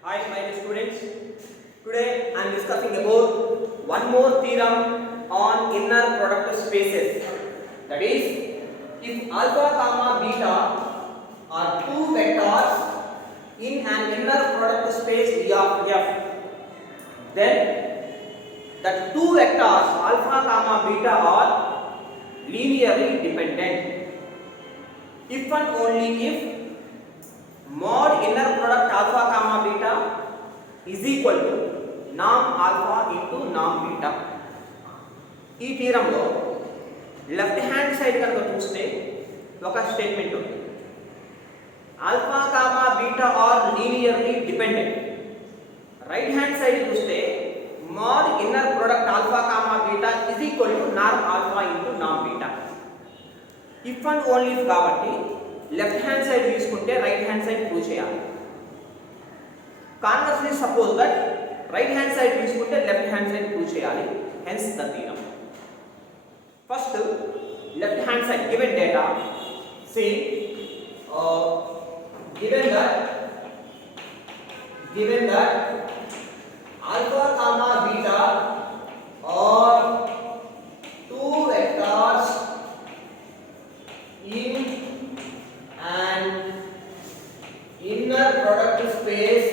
Hi, my dear students. Today I am discussing about one more theorem on inner product spaces. That is, if alpha comma beta are two vectors in an inner product space V of F, then the two vectors alpha comma beta are linearly dependent. If and only if mod inner product alpha comma beta is equal to norm alpha into norm beta. ఈ థీరంలో left hand side కనుక చూస్తే ఒక statement ఉంది, alpha comma beta are linearly dependent. Right hand side చూస్తే mod inner product alpha comma beta is equal to norm alpha into norm beta. If and only if కాబట్టి left hand side తీసుకుంటే right hand side prove చేయాలి. Conversely suppose that right hand side తీసుకుంటే left hand side prove చేయాలి. Hence the theorem. First left hand side given data, say given that alpha comma beta are two vectors in an inner product space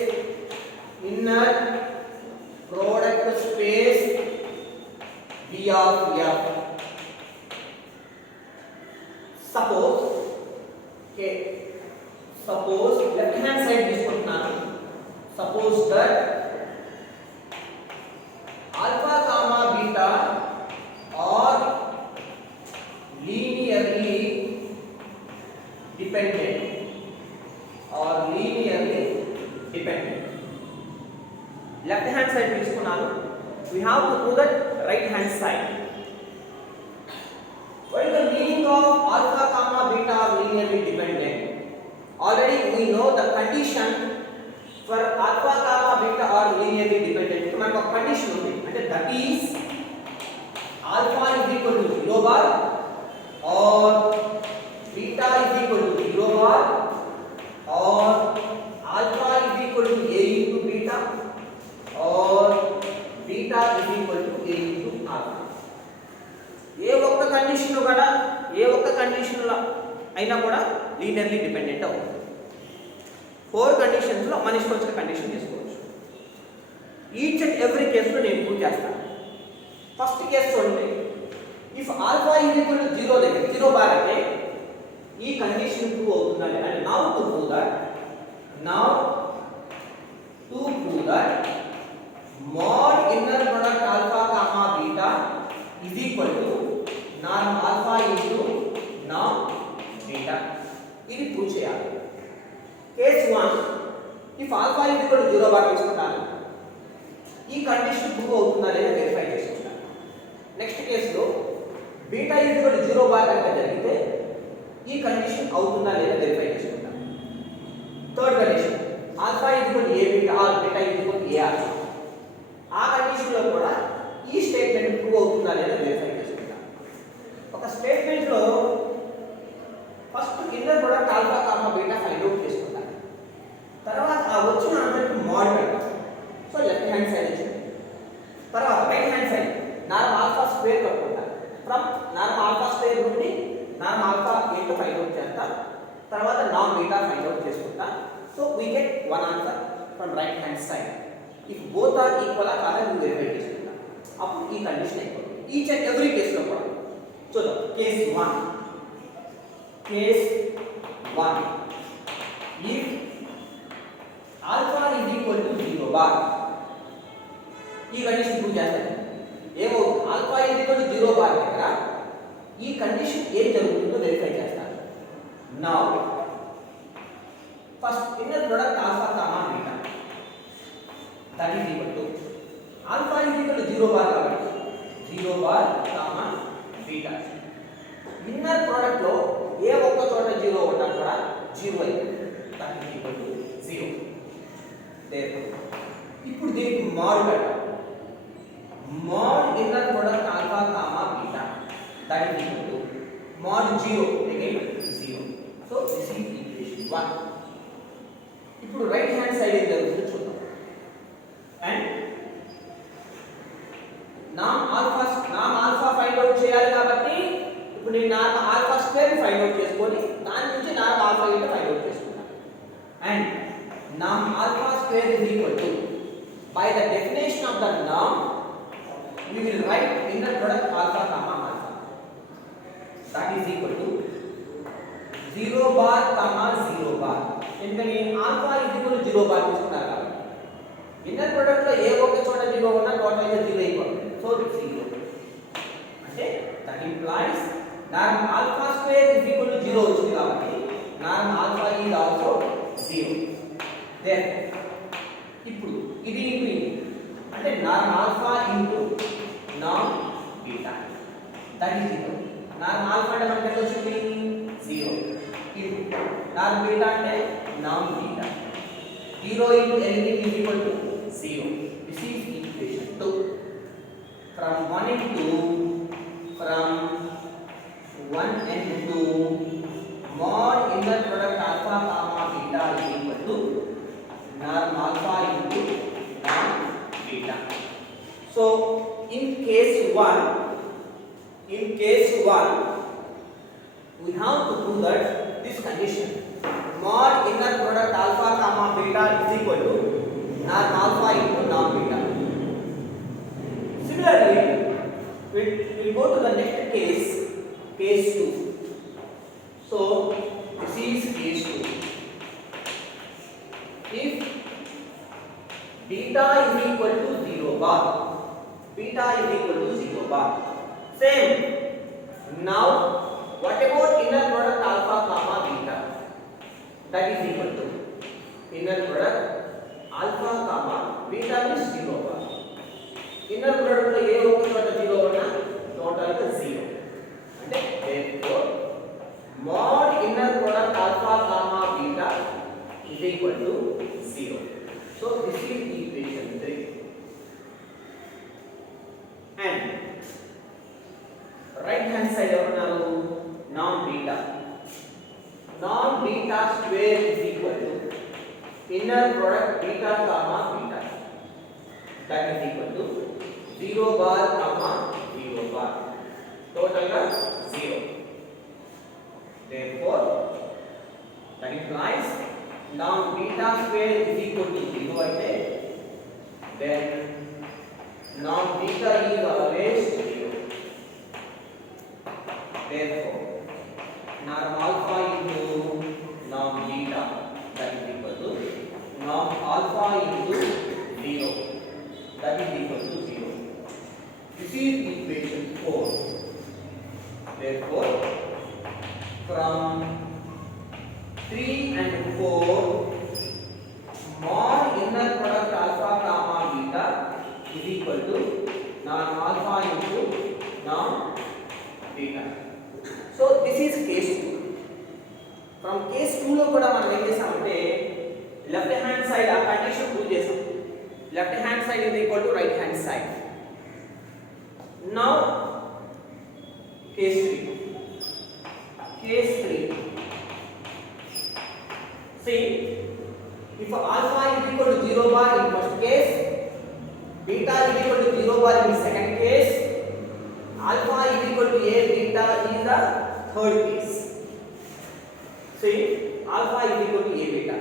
V of F. Suppose left hand side తీసుకుంటున్నాను. Suppose that alpha comma beta are linearly dependent. Left hand side తీసుకున్నాను. We have to prove that right hand side. What is the meaning of alpha comma beta are linearly dependent? Already we know the condition for alpha comma beta are linearly dependent. మనకు ఒక కండిషన్ ఉంది, అంటే that is alpha is equal to 0 bar or beta is equal to 0 bar or alpha is equal to a into beta or beta is equal to a into alpha. ఏ ఒక్క కండిషన్ కూడా అయినా కూడా linearly dependent అవుతుంది. 4 కండిషన్స్లో మన ఇష్టం వచ్చిన కండిషన్ తీసుకోవచ్చు. ఈచ్ అండ్ ఎవ్రీ కేసులో నేను ప్రూవ్ చేస్తాను. ఫస్ట్ కేసు చూడండి, if alpha is equal to 0 దగ్గర 0 బార్ అయితే ఈ కండిషన్ ప్రూవ్ అవుతుందండి. And now to prove that mod inner product alpha comma beta is equal to norm alpha into norm beta. ఇది ప్రూవ్ చేయాలి. కేస్ 1, if alpha is equal to 0 బార్ తీసుకుంటాను, ఈ condition prove అవుతుందా లేదా వెరిఫై చేసుకుంటాను. నెక్స్ట్ కేసులో బీటా is equal to 0 బార్ కనుక జరిగితే ఈ కండిషన్ అవుతుందా లేదా వెరిఫై చేసుకుంటాను. Third condition alpha is equal to a beta or beta is equal to a alpha. ఆ కండిషన్ లో కూడా ఈ స్టేట్మెంట్ ప్రూవ్ అవుతుందా లేదా వెరిఫై చేసుకుంటాం. ఒక స్టేట్మెంట్ లో first inner product alpha comma beta find out చేసుకుంటాం. తర్వాత ఆ వచ్చిన ఆన్సర్ మోడ్ పెడతాం. సో లెఫ్ట్ హ్యాండ్ సైడ్ వచ్చింది. తర్వాత right hand side norm alpha square కట్టుకుంటాం. ఫ్రమ్ నార్మ్ ఆల్ఫా స్క్వేర్ నుండి నార్మ్ ఆల్ఫా ఏంటో ఫైండ్ అవుట్ చేస్తాం. తర్వాత నార్మ్ బీటా ఫైండ్ అవుట్ చేసుకుంటాం. So we get one answer from right hand side. If both are equal కాదని నువ్వు వెరిఫై చేసుకుంటాం. అప్పుడు ఈ కండిషన్ అయిపోతుంది. ఈచ్ అండ్ ఎవ్రీ కేసులో కూడా చూద్దాం. కేస్ 1 if alpha is equal to 0 బార్, ఈ కండిషన్ ప్రూవ్ చేస్తాను. ఏమవుతుంది, ఆల్ఫా ఈజ్ ఈక్వల్ టు 0 బార్ దగ్గర ఈ కండిషన్ ఏం జరుగుతుందో వెరిఫై చేస్తాను. Now first inner product alpha comma beta that is equal to alpha is equal to 0 bar కాబట్టి 0 bar comma beta. Inner product లో ఏ ఒక్క చోట 0 ఉన్నా కూడా 0 అవుతుంది. that is equal to 0. therefore ఇప్పుడు దీనికి మోడ్ పెట్టాలి. Mode inner product alpha comma beta that is equal to mod 0 again 0. so this is equation 1. ఇప్పుడు రైట్ హ్యాండ్ సైడ్ ఏం జరుగుతుందో చూద్దాం. norm alpha square is equal to, by the definition of the norm, we will write inner product alpha comma alpha, that is equal to 0 bar comma 0 bar. ఎందుకని alpha is equal to 0 bar తీసుకున్నారు కాబట్టి inner product లో ఏ ఒక్క చోట 0 ఉన్నా టోటల్ గా 0 అయిపోతుంది. సో 0 అంటే that implies norm alpha square is equal to 0 వచ్చింది కాబట్టి norm alpha is also 0. then ఇప్పుడు ఇది ఇంటూ అంటే norm alpha into norm beta, that is equal norm alpha అంటే మనకి ఎంత వచ్చింది 0 into norm beta అంటే norm beta. 0 into anything is equal to 0. This is equation 2. From 1 and 2, from 1 and 2, mod inner product alpha comma beta is equal to norm alpha into norm beta. So in case 1, we have to prove that this condition, mod inner product alpha comma beta is equal to norm alpha into norm beta. Similarly, we go to the next case, case 2. So this is case 2. If beta is equal to 0 bar, beta is equal to 0 bar. Same. Now what about inner product alpha comma beta? That is equal to inner product alpha comma beta means 0 bar. Inner product లో ఏ ఒక్క చోట 0 ఉన్నా టోటల్ గా 0. అంటే therefore mod inner product alpha comma beta is equal to 0. So this is equation 3. And right hand side ఎవరున్నారు norm beta. Norm beta square is equal to inner product beta comma beta, that is equal to 0 bar comma 0 bar, total ga 0. Therefore that implies norm beta square is equal to 0 అయితే then norm beta is always 0. Therefore norm alpha into norm beta, that is equal to norm alpha into 0, that is equal to 0. This is equation 4. Therefore from 3 and 4, mod inner product alpha comma beta is equal to norm alpha into norm beta. So this is case 2. From case 2 లో కూడా మనం ఏం చేసామంటే left hand side ఆ condition prove చేసాం. left hand side is equal to right hand side. Now case 3. Case 3. See, if alpha is equal to 0 bar in first case, beta is equal to 0 bar in the second case, alpha is equal to a beta in the third case. See, alpha is equal to a beta.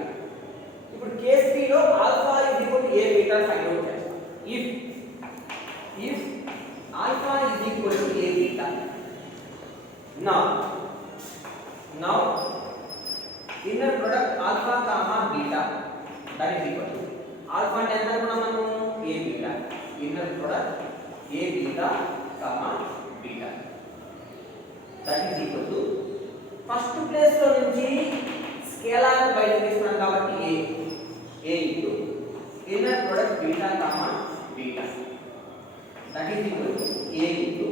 ఇప్పుడు కేస్ 3 లో alpha is equal to a beta find out చేస్తాం. If alpha is equal to a beta, now inner product alpha comma beta, that is equal to alpha అంటే ఎంత అనుకున్నాం మనం a beta, inner product a beta comma beta, that is equal to first place లో నుంచి స్కేలార్ బయట తీసుకున్నాం కాబట్టి a into inner product beta comma beta, that is equal to a into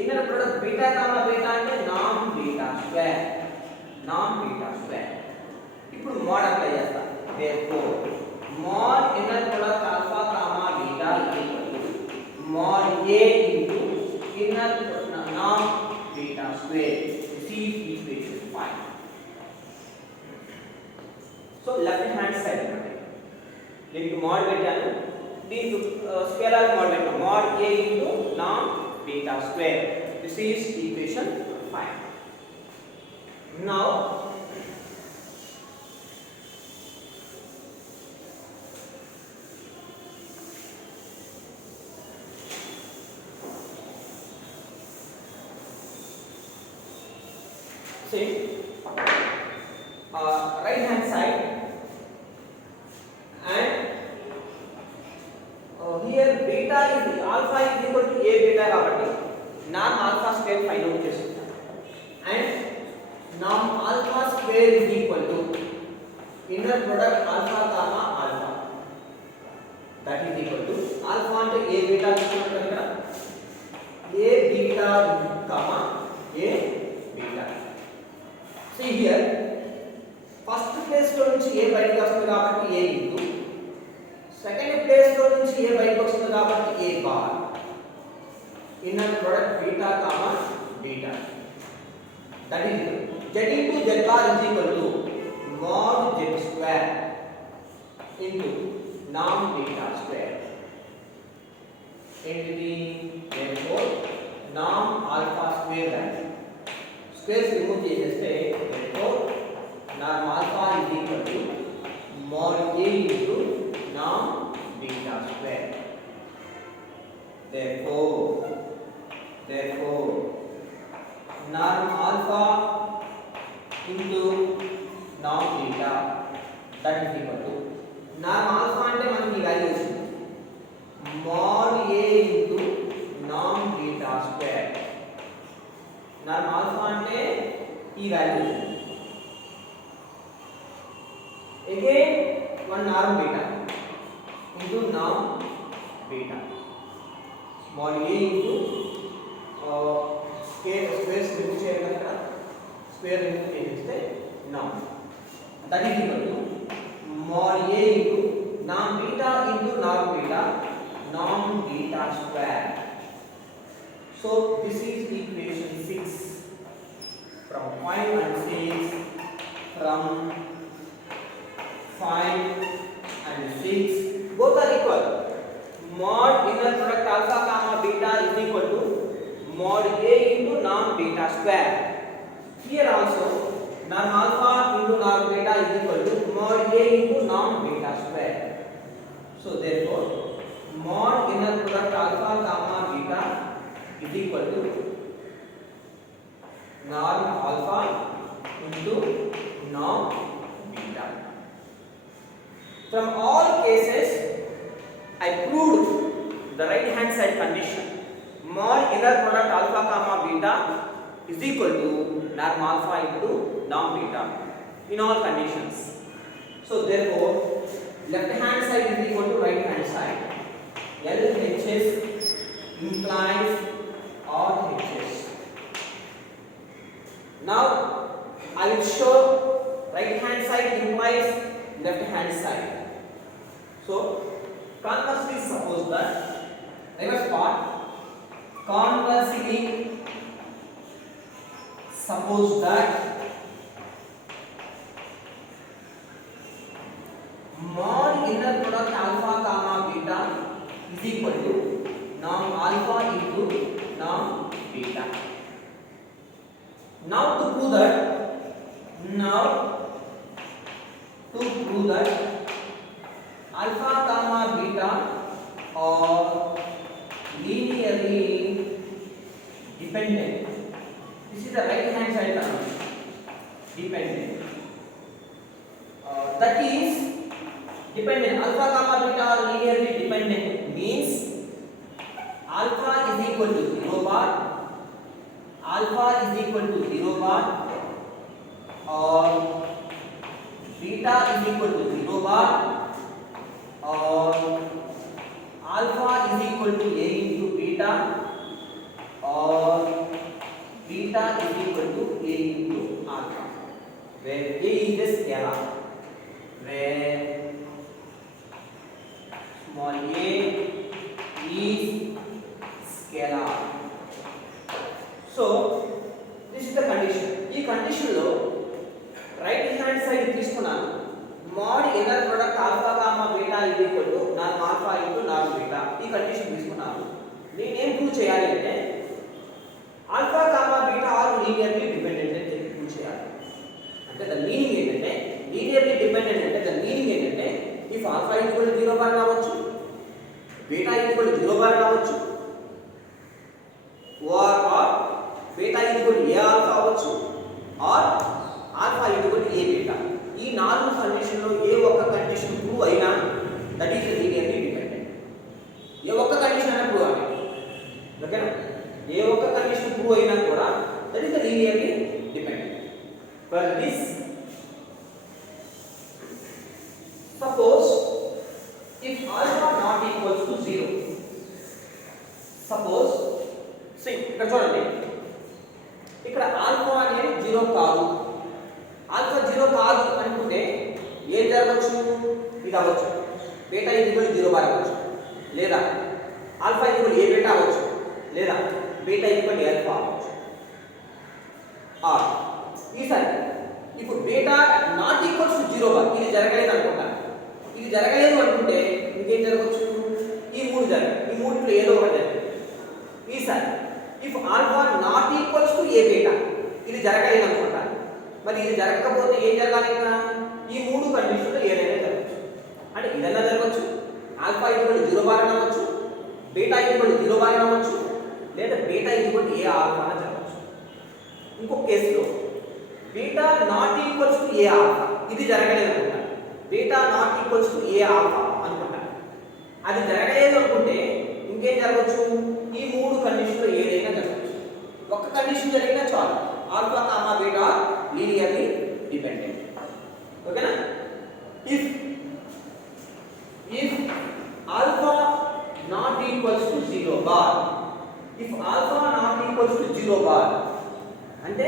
inner product beta comma beta అంటే norm beta square, norm beta square. ఇప్పుడు mod apply చేస్తాం. therefore mod inner product alpha comma beta is equal to mod a into inner norm beta square. This is equation 5. So left hand side అంటే దీనికి mod పెట్టాను, దీనికి scalar mod పెట్టాను, mod a into norm beta square. This is equation 5. Now See, right hand side, and here beta is alpha is equal to a beta కాబట్టి norm alpha square find out చేసుకుంటాం, and norm alpha square is equal to inner product alpha comma alpha, that is equal to alpha అంటే a beta తీసుకుంటాం ఇక్కడ a beta comma a beta. See here, first place లో నుంచి a బయటకు వస్తుంది కాబట్టి a into, second place లో నుంచి a బయటకు వస్తుంది కాబట్టి a bar, inner product beta comma beta, that is z into z bar is equal to mod z square into norm beta square. ఏంటిది? therefore norm alpha square value squares remove చేసేస్తే therefore norm alpha is equal to mod a into norm beta square. Therefore norm alpha into norm beta, that is equal to norm alpha అంటే మనకి వాల్యూ వస్తుంది mod a into norm beta square. norm alpha అంటే ఈ వాల్యూ వస్తుంది, again one norm beta into norm beta, mod a into squares remove చేయాలి కదా, square remove చేస్తే norm, that is equal to mod a into norm beta into norm beta, norm beta square. So this is equation 6 from 5 and 6, from 5 and 6 both are equal. Mod inner product alpha comma beta is equal to mod a into norm beta square. Here also norm alpha into norm beta is equal to mod a into norm beta square. So therefore mod inner product alpha comma beta is equal to norm alpha into norm beta. From all cases I proved the right hand side condition, mod inner product alpha comma beta is equal to norm alpha into norm beta in all conditions. So therefore left hand side is equal to right hand side. LHS implies RHS. Now I will show right hand side implies left hand side. So conversely suppose that, reverse part, conversely suppose that mod inner product alpha comma beta is equal to norm alpha into norm beta. Now to prove that alpha comma beta are linearly dependent. This is the right hand side term, dependent. That is dependent. Alpha comma beta are linearly dependent means alpha is equal to 0 bar, alpha is equal to 0 bar, or beta is equal to 0 bar, or alpha is equal to a into beta, or beta is equal to a into alpha, where a is a scalar, where small a is scalar. So this is the condition. ఈ కండిషన్ లో right hand side తీసుకున్నాను, mod inner product alpha comma beta is equal to norm alpha into norm beta. ఈ condition తీసుకున్నాను. నేను ఏం prove చేయాలి అంటే alpha comma beta are linearly dependent అని చెప్పి ప్రూవ్ చేయాలి. అంటే ద మీనింగ్ ఏంటంటే లీనియర్లీ డిపెండెంట్ అంటే ద మీనింగ్ ఏంటంటే if alpha equal to 0 bar కావచ్చు, బీటా ఈక్వల్ టు 0 బార్ కావచ్చు, or beta equal to a alpha అవ్వచ్చు, or ప్రూవ్ అయినా దట్ ఈస్ లీనియర్లీ డిపెండెంట్. ఏ ఒక్క కండిషన్ అయినా ప్రూవ్ అవ్వాలి, ఓకేనా? ఏ ఒక్క కండిషన్ ప్రూవ్ అయినా కూడా that is linearly dependent. For this suppose if alpha not equals to 0, suppose see ఇక్కడ చూడండి, ఇక్కడ ఆల్ఫా అనేది 0 కాదు, ఆల్ఫా 0 కాదు అనుకుంటే ఏం జరగవచ్చు? ఇది అవ్వచ్చు, బీటా ఈక్వల్ 0 బార్ అవ్వచ్చు, లేదా ఆల్ఫా ఈక్వల్ ఏ బీటా అవ్వచ్చు, లేదా బీటా ఈక్వల్ ఆల్ఫా అవ్వచ్చు. ఆర్ ఈసారి ఇప్పుడు బీటా నాట్ ఈక్వల్స్ టు 0 బార్, ఇది జరగలేదు అనుకుంటా, ఇది జరగలేదు అనుకుంటే ఇంకేం జరగవచ్చు? ఈ మూడు జరగదు, ఈ మూడిట్లో ఏదో ఒకటి జరగదు. ఈసారి if alpha not equals to A beta, ఇది జరగలేదు అనుకుంటా, మరి ఇది జరగకపోతే ఏం జరగాలి? ఇంకా ఈ మూడు కండిషన్లో ఏదైనా జరగచ్చు. అంటే ఇదన్నా జరగచ్చు, ఆల్ఫా ఈక్వల్ 0 బార్ అనవచ్చు, బీటా ఈక్వల్ 0 బార్ అనవచ్చు, లేదా బీటా ఈక్వల్ ఏ ఆల్ఫా అని జరగచ్చు. ఇంకొక కేసులో beta naught equals to a alpha, ఇది జరగలేదు అనుకుంటా, beta naught equals to a alpha అనుకుంటా, అది జరగలేదు అనుకుంటే ఇంకేం జరగచ్చు? ఈ మూడు కండిషన్లో ఏదైనా జరగచ్చు. ఒక్క కండిషన్ జరిగినా చాలు, alpha comma beta linearly dependent, ఓకేనా? If alpha not equals to 0 bar, if alpha not equals to 0 bar అంటే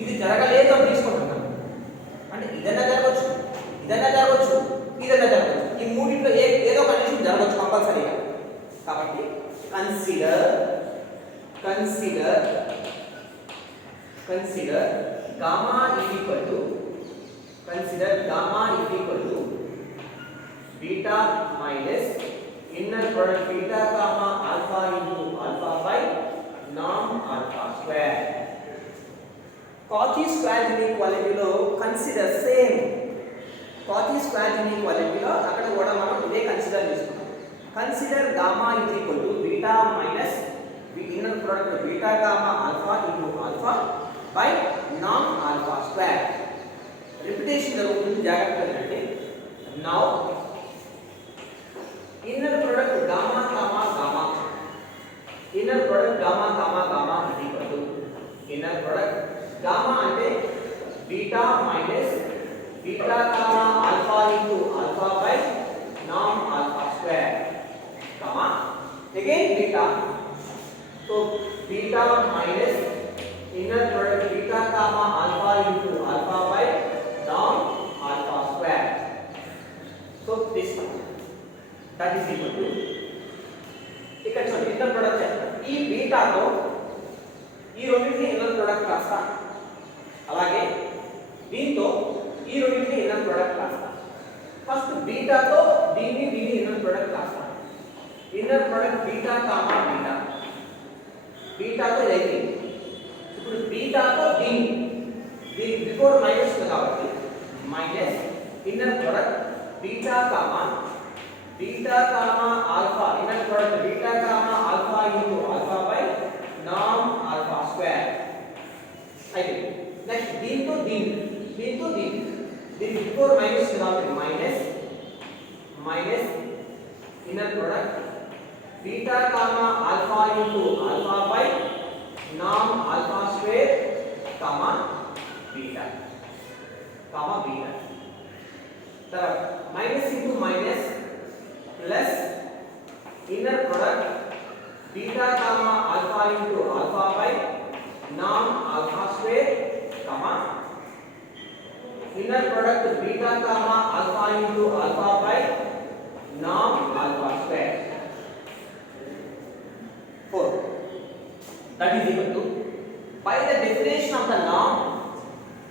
ఇది జరగలేదు అని తీసుకుంటున్నాం, అంటే ఇదన్నా జరగచ్చు, ఇదన్నా జరగచ్చు, ఇదన్నా జరగచ్చు, ఈ మూడింట్లో ఏదో కండిషన్ జరగచ్చు కంపల్సరీగా. కాబట్టి consider gamma is equal to beta minus inner product beta comma alpha into alpha by నామ్ ఆల్ఫా స్క్వేర్. కాచీ స్క్వేర్ ఇన్ఈక్వాలిటీలో కన్సిడర్ సేమ్, కాచీ స్క్వేర్ ఇన్ఈక్వాలిటీలో అక్కడ కూడా మనం ఇదే కన్సిడర్ చేసుకున్నాం. Consider gamma is equal to beta minus inner product beta comma alpha into alpha by నామ్ alpha square. Repetition జరుగుతుంది, జాగ్రత్తగా వినండి. Now inner product gamma comma gamma, inner product gamma comma gamma is equal to inner product gamma అంటే beta minus beta comma alpha into alpha by నామ్ alpha square, comma again beta, so beta minus inner product beta comma alpha into alpha by నామ్ alpha square. So this one that is equal to, ఇక్కడ చూడండి inner product చేస్తాం, ఈ బీటాతో ఈ రెండింటిని inner product రాస్తా, అలాగే దీంతో ఈ రెండింటిని ఇన్నర్ ప్రొడక్ట్ రాస్తా. ఫస్ట్ బీటాతో దీన్ని ఇన్నర్ ప్రొడక్ట్ రాస్తా. Inner product beta comma beta, బీటాతో ఇది, ఇప్పుడు బీటాతో దీన్ని బిఫోర్ మైనస్ ఉంది కాబట్టి minus inner product beta comma alpha, inner product beta comma alpha into alpha by నామ్ ఆల్ఫా స్క్వేర్. అయితే నెక్స్ట్ దీంతో దీన్ని బిఫోర్ మైనస్ కాబట్టి minus inner product beta comma alpha into alpha by నామ్ ఆల్ఫా స్క్వేర్ కామా బీటా తర్వాత minus into minus plus inner product beta comma alpha into alpha by నామ్ alpha square comma inner product beta comma alpha into alpha by నామ్ alpha square 4. That is equal to, by the definition of the norm,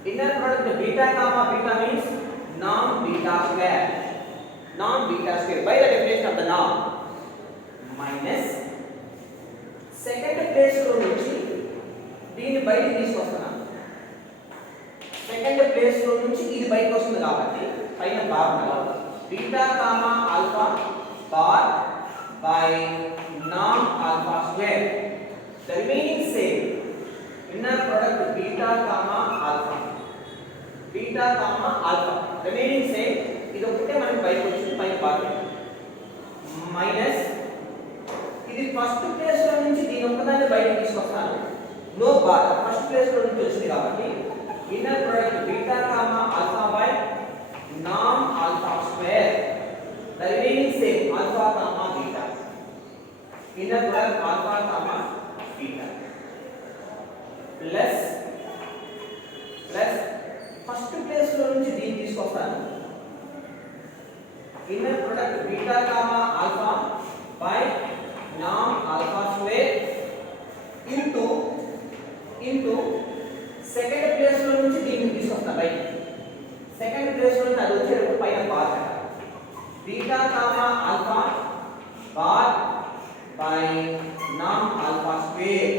inner product beta comma beta means norm beta square. By the definition of the norm, minus second place లో నుంచి దీన్ని బయటికి తీసుకొస్తున్నా, second place లో నుంచి ఇది బయటకు వస్తుంది కాబట్టి పైన బార్ ఉండాలి, beta comma alpha bar by నామ్ alpha square. The remaining same, inner product beta comma alpha, remaining same, ఇది ఒకటే మనకి బయటకు వచ్చింది నో బార్ ఫస్ట్ ప్లేస్ లో నుంచి వచ్చింది కాబట్టి inner product beta comma alpha by నామ్ alpha square the remaining same alpha comma beta inner product alpha comma beta plus first place లో నుంచి దీన్ని తీసుకొస్తాను inner product beta comma alpha by నామ్ alpha square into second place లో నుంచి దీన్ని తీసుకొస్తాను బై సెకండ్ ప్లేస్ లో నుంచి అది వచ్చేటప్పుడు పైన bar beta comma alpha bar by నామ్ alpha square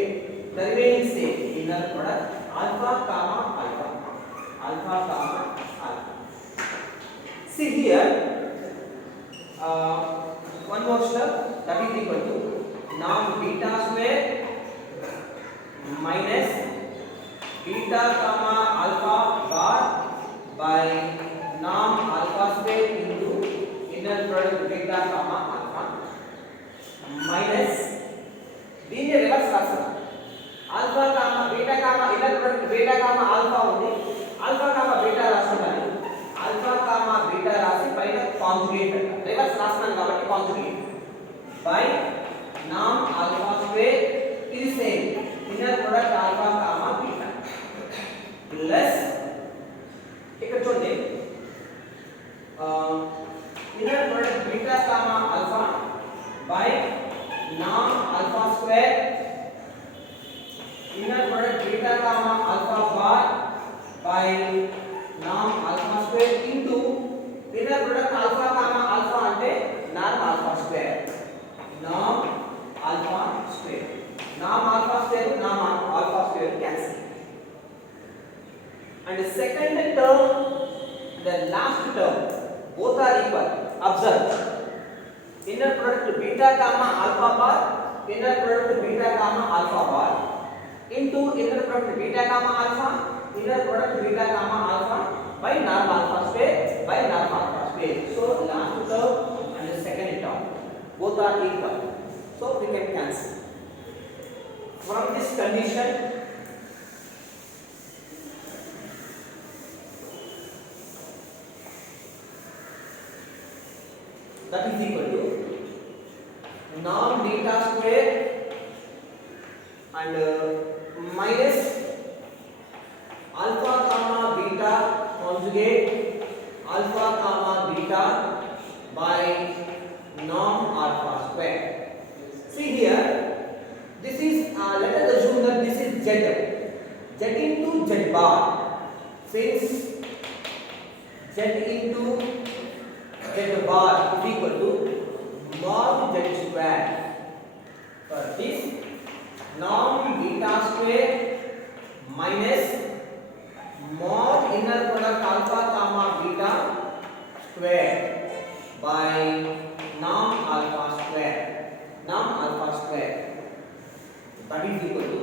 the remaining same inner product alpha comma alpha see here one more step that is equal to norm beta square minus beta comma alpha bar by norm alpha square into inner product beta comma alpha minus దీన్ని reverse రాస్తాం alpha comma beta comma inner product beta comma alpha ఉంది alpha comma beta రాస్తున్నాను alpha comma beta రాసి పైన conjugate reverse రాస్తున్నాను కాబట్టి conjugate by నామ్ alpha square ఇది same inner product alpha comma beta plus ఇక్కడ చూడండి inner product beta comma alpha by నామ్ alpha square inner product beta comma alpha bar by norm alpha square into inner product alpha comma alpha ante norm alpha square norm alpha square norm alpha square cancel and the second term the last term both are equal observe inner product beta comma alpha bar inner product beta comma alpha bar into inner product beta comma alpha by norm alpha square so last term and the second term both are equal so we can cancel from this condition that is equal to norm beta square and minus alpha comma beta conjugate alpha comma beta by norm alpha square. See here, this is let us assume that this is z into z bar. Since z into z bar is equal to mod z square. For this norm beta square minus mod inner product alpha comma beta square by norm alpha square that is equal to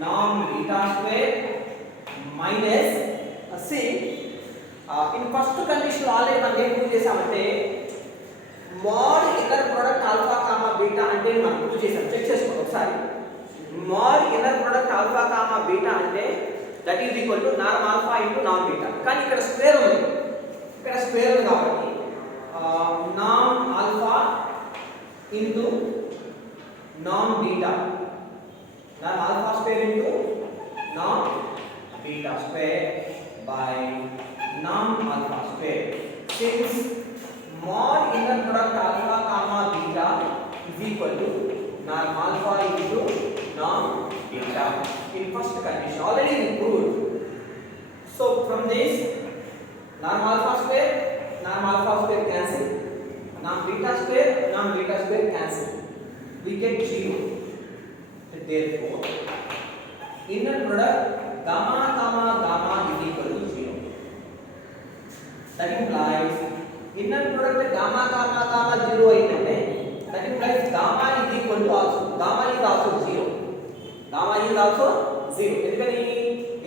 norm beta square minus see in first condition already మనం ఏం ప్రూవ్ చేసామంటే mod inner product alpha comma beta అంటే మనం ప్రూవ్ చేసాం చెక్ చేసుకోండి ఒకసారి mod inner product alpha comma beta అంటే that is equal to norm alpha into norm beta కానీ ఇక్కడ స్క్వేర్ ఉంది కాబట్టి norm alpha into norm beta norm alpha square into norm beta square by norm alpha square since mod inner product alpha comma beta is equal to norm alpha into norm beta in first condition already we proved so from this norm alpha square cancel norm beta square cancel we get 0 therefore inner product gamma comma gamma is equal to 0 that implies inner product gamma comma gamma 0 aitante that implies gamma is equal to also gamma is also 0 ఎందుకని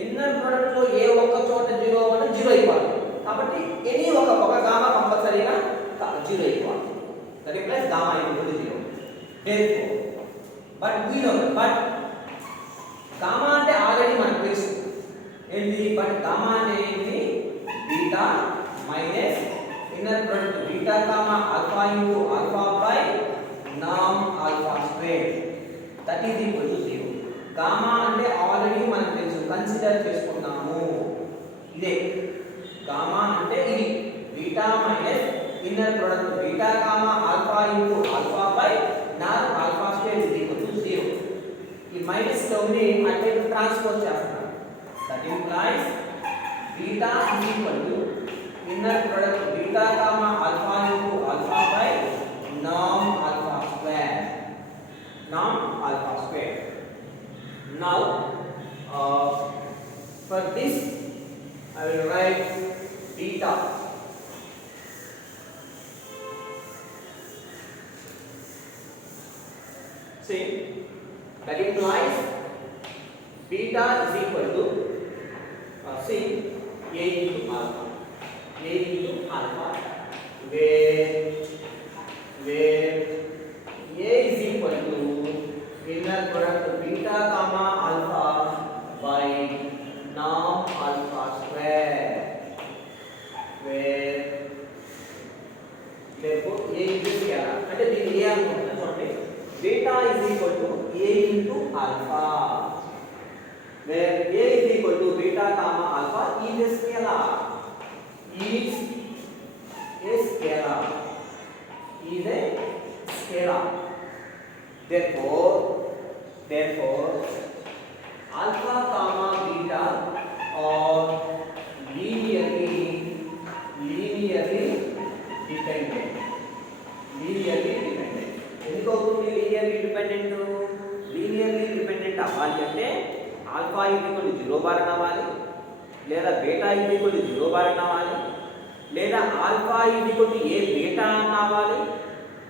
inner product లో ఏ ఒక్క చోట 0 అవ్వన 0 అయిపోవాలి కాబట్టి ఎనీ ఒక గామా కంపల్సరీగా 0 అయిపోవాలి that implies gamma is equal to 0 therefore but we know but gamma అంటే ఆల్రెడీ మనకు తెలుసు ఏంటి, బట్ గామా అంటే ఏంటి, beta minus inner product beta comma alpha into alpha by నామ్ alpha square that is equal to 0. Gamma అంటే already మనకు తెలుసు, కన్సిడర్ చేసుకున్నాము. ఇదే గామా అంటే ఇది beta minus inner product beta comma alpha into alpha by నామ్ alpha square is equal to 0. ఈ మైనస్ టర్మ్ని అంటే ట్రాన్స్పోజ్ చేస్తాం. That implies beta is equal to inner product beta comma alpha into alpha by నామ్ alpha square. NAM alpha square. Now for this I will write beta. See, that implies beta is equal to see a into alpha. A into alpha where a is equal to inner product beta comma alpha by norm alpha square, where therefore a is scalar అంటే దీని a అనుకుంటున్నా చూడండి. beta is equal to a into alpha, where a is equal to beta comma alpha is a scalar, is a scalar, is a scalar. Therefore alpha comma beta are linearly dependent. ఎందుకు అవుతుంది linearly dependent అవ్వాలి అంటే alpha equal 0 బార్ అవ్వాలి, లేదా beta equal 0 బార్ అవ్వాలి, లేదా alpha equal A beta అవ్వాలి,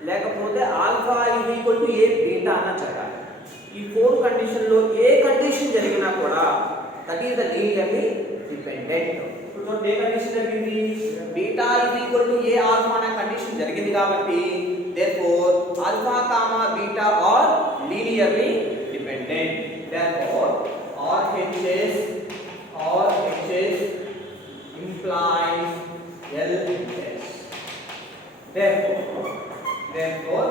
లేకపోతే ఆల్ఫా ఈక్వల్ ఏ బీటా అన్న జరగాలి. ఈ 4 కండిషన్లో ఏ కండిషన్ జరిగినా కూడా that is the linearly dependent. ఇప్పుడు ఏ కండిషన్ జరిగింది, beta equal to a alpha అనే కండిషన్ జరిగింది కాబట్టి therefore alpha comma beta are linearly dependent. Therefore RHS implies LHS. Therefore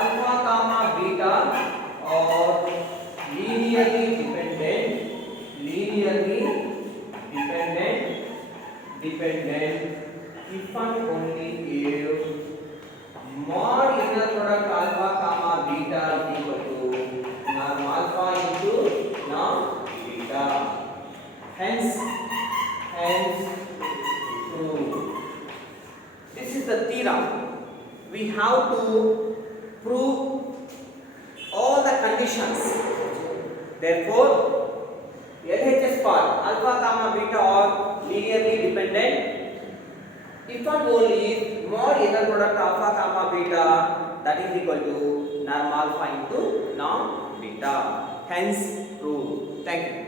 alpha comma beta are linearly dependent if and only if mod inner product alpha comma beta is equal to norm alpha into norm beta. Hence true. This is the theorem. We have to prove all the conditions. Therefore LHS part alpha comma beta are linearly dependent if and only if mod inner product alpha comma beta that is equal to norm alpha into norm beta. Hence true. Thank you.